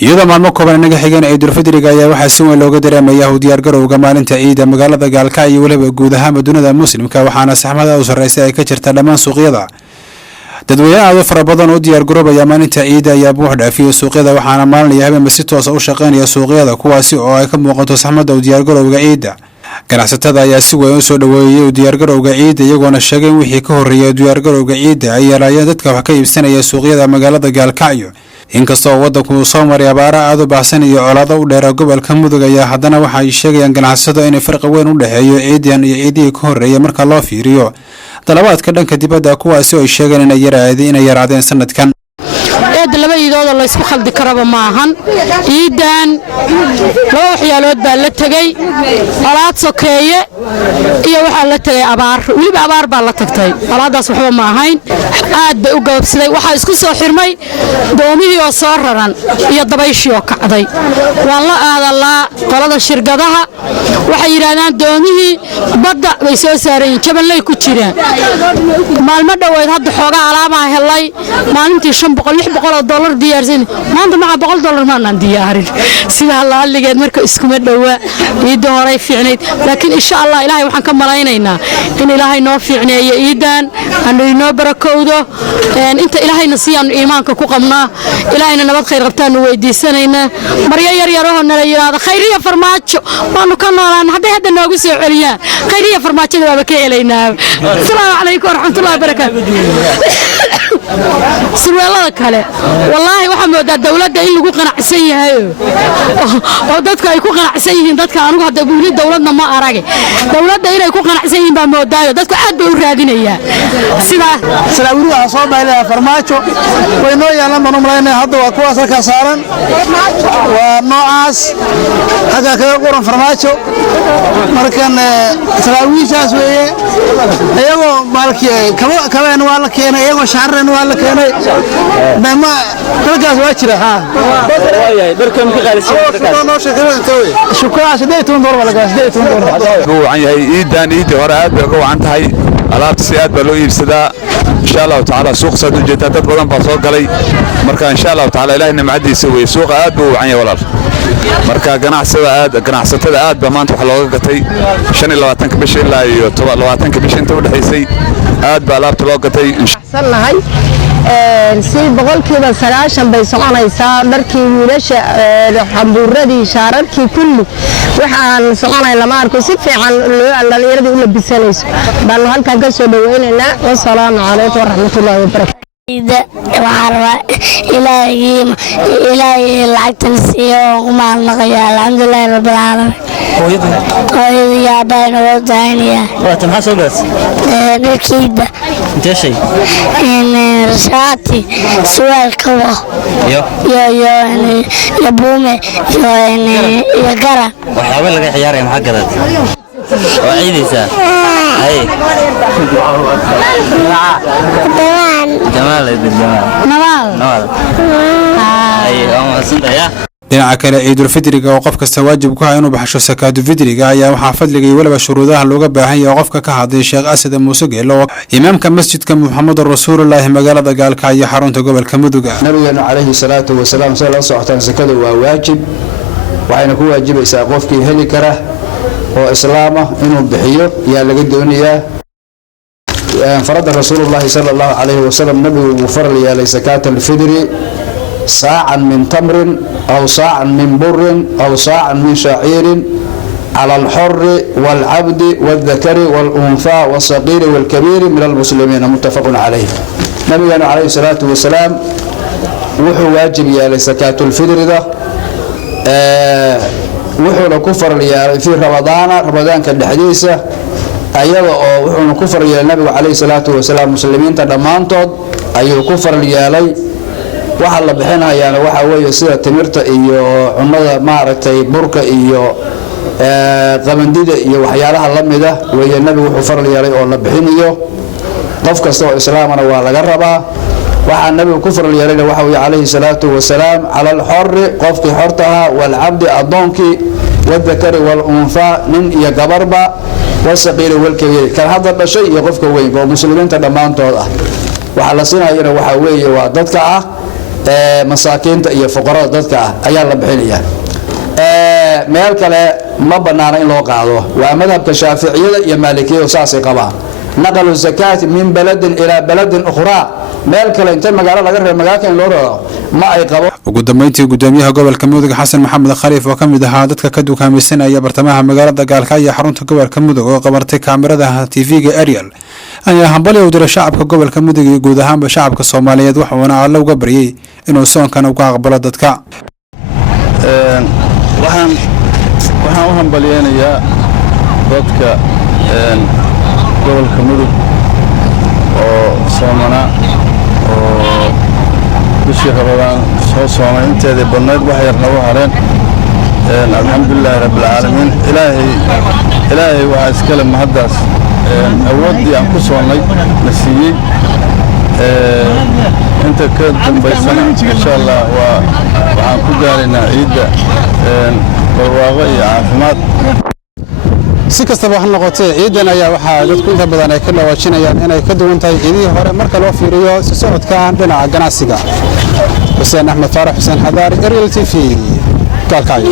iyadoo maalmo kooban inaga xigeen Ciidul Fidriga ayaa waxaa si weyn looga dareemayaa diyaar garowga maalinta ciida magaalada Gaalkacyo iyo waliba guud ahaan dunida muslimka waxaana saxmada u sareysay ay ka jirta dhammaan suuqyada dadweynaha aad u fara badan oo diyaar garoobaya maalinta ciida ayaa buux dhaafiyay suuqyada waxaana maalin iyo habeen si toos ah u shaqeynaya suuqyada kuwaasi oo ay ka muuqato saxmada u diyaar garowga ciida ganacsatada ayaa si weyn u soo dhaweeyay diyaar garowga ciida iyagoona sheegay wixii ka horeeyay diyaar garowga ciida ay yeelayeen dadka wax ka iibsanaya suuqyada magaalada Gaalkacyo inkastoo wadanku soo maray abaara aad u baahsan iyo colaado u dheer gobolka Mudug ayaa haddana waxa ay sheegayaan ganacsatada in farqi weyn u dhaxeeyo ciidan iyo ciidii ka horeeyay marka loo fiiriyo talabaadka dhanka dibadda kuwaasi oo ay sheegeen inay yaraadeen sanadkan laba iidooda la isku khaldi karaba maahan ciidan laba waxyaalood baa la tagay colaad sokeeye iyo waxa la tagay abaar waliba abaar baa la tagtay colaadaas waxba ma ahayn aad bay u gababsaday waxa isku soo xirmay doomihii oo soo raran iyo dabayshii oo kacday waan la aadalaa qolada shirkadaha waxay yiraahdaan doomihii badda way soo saareen jabalay ku jiraan maalmo dhaweed hadda xoogaa alaabaha helay maalintii 500-600 $600 diyaarsan maanta ma $100 ma aan diyaarin sida la haligeed marka isku ma dhawa ciid hore fiicneed laakiin insha Allah Ilaahay waxaan ka maleynaynaa in Ilaahay noo fiicneeyo ciidan aanu inoo barakowdo inta Ilaahayna siiyaan iimaanka ku qabnaa Ilaahayna nabad khayr qabtaan weydiisanayna marya yar oo nala yiraahdo khayriya farmaajo waanu ka noolaan hadda noogu soo celiyaan khayriya farmaajada waa ka helaynaa assalaamu alaykum waraxmatullaahi wabarakaatuh surwaalada kale wallahi waxa moodaa dawladda in lagu qanacsan yahay oo dadku ay ku qanacsan yihiin dadka anigu hadda guuli dawladna ma arage dawladda inay ku qanacsan yihiin baa moodaayo dadku aad bay u raadinayaan sida salaawiruha soo baylaya farmaajo way noo yaalan baan u malaynaa hadda waa kuwaas halka saaran waa noocaas haga ka qoran farmaajo markan salaawiishaas weeye ayagoo maalkii kabeen waa la keenay ayagoo shaarren waa la keenay ma dalkaas waa jira ha waayahay dharkan ka qaalisan shukran $18 wala $18 oo aan yahay ciidan hore aad bay uga wacan tahay alaabta si aad baa loo iibsadaa insha Allah taala suuq saad u jeedaa dad badan baa soo galay marka insha Allah taala Ilaahay nimcadiisa way suuqa aad buu wacan yahay walaal marka ganacsatada aad baa maanta wax looga gatay 25 bisha ilaa iyo 20 bisha inta u dhaxaysay aad baa alaabta loo gatay inshallah si boqolkiiba 9 bay soconaysaa dharkii wiilasha xambuuradii shaararkii kulli waxaan soconay lama arko si fiican dhalinyarada u labisanayso baan halka ka soo dhaweynaynaa wassalaamu calaykum waraxmatullaahi wabarakaatuh إلهي لعبت السيوم وما نغيا الحمد لله رب العالمين هويدي يا باين ودانيا واتم حاسو بس نكيد انت شيء ان رشاتي سؤال كوا يو يعني يا بومي يعني يا قرا وحاول لك عياري محقدات وعيديسا هاي جمال نوال هاي يا dhinaca kale Ciidul Fidriga oo qof kasta waajib ku ah inuu baxsho sakaatu fidriga ayaa waxa fadliga iyo waliba shuruudaha looga baahan yahay qofka ka hadlay Sheekh Asad Muuse Geelo imaamka masjidka Muhammad Rasuulullaahi magaalada Gaalkacyo xarunta gobolka Mudug nabigeena calayhi salaatu wa salaam sallallahu socotaan sakada waa waajib waxayna ku waajibaysaa qofkii heli kara oo islaama inuu bixiyo yaa laga doonayaa فرض رسول الله صلى الله عليه وسلم نبي وفرل يا زكاة الفطر ساعا من تمر أو ساعا من بر أو ساعا من شعير على الحر والعبد والذكر والأنثى والصغير والكبير من المسلمين متفق عليه نبينا عليه الصلاة والسلام وحو واجب يا زكاة الفطر ده وحو لكفر في رمضان كالحديثة ayada oo wuxuu ku fariyay nabiga kaleey salaatu wasalaam muslimiinta dhamaantood ayuu ku fariyay waxa la bixinayaa waxa weeye sida timirta iyo cunada maaragtay burka iyo qamandida iyo waxyaalaha la mid ah weeye nabigu wuxuu fariyay oo la bixinayo qof kasta oo islaamana waa laga rabaa waxa nabigu ku fariyay waxa weeye kaleey salaatu wasalaam ala al-hurr qofkii xortaha wal abdi adonki wal dhakari wal unfa nin iyo gabarba والصغير والكبير كان هذا الشيء يقفك وين ومسلمين تدمانتود وحلا سنه يرى waxa weeye waa dadka masaakiinta iyo fuqarada dadka ah ayaa la bixinayaa meel kale ma bannaana in loo qaado waa madhabka shaaficiyada iyo maalikiyada saasay qabaan naqalu zakaati min baladin ilaa baladin ukhraa meel kale inta magaalo laga reebo magaalka in loo raro ma ay qabo ugu dambeyntii gudoomiyaha gobolka mudug xasan maxamed khaliif oo ka mid ahaa dadka ka dukaamaysanaya bartamaha magaalada gaalkacyo iyo xarunta gobolka mudug oo qabartay kaamirada TV-ga Ariel ayaa hambali u diray shacabka gobolka mudug iyo guud ahaanba shacabka Soomaaliyeed waxaana Alle uga baryay inuu soonkan uga aqbalo dadka waxaan u hambaliyeynayaa dadka gobolka mudug oo soomana oo bishii Ramadaan soo soomay inteeda badneed wax yar nagu hareen alxamdulillaah rabbil caalamiin ilaahay waxa iskale mahadaas awoodii aan ku soonnay la siiyey inta ka dambaysana insha Allah waxaan ku gaaraynaa ciidda barwaaqo iyo caafimaad si kastaba ha noqotee ciidan ayaa waxaa dadku inta badan ay ka dhawaajinayaan inay ka duwan tahay ciidihii hore marka loo fiiriyo si socodkan dhinaca ganacsiga Xuseen Axmed Faarax Xuseen Xadaari Ariel TV Gaalkacyo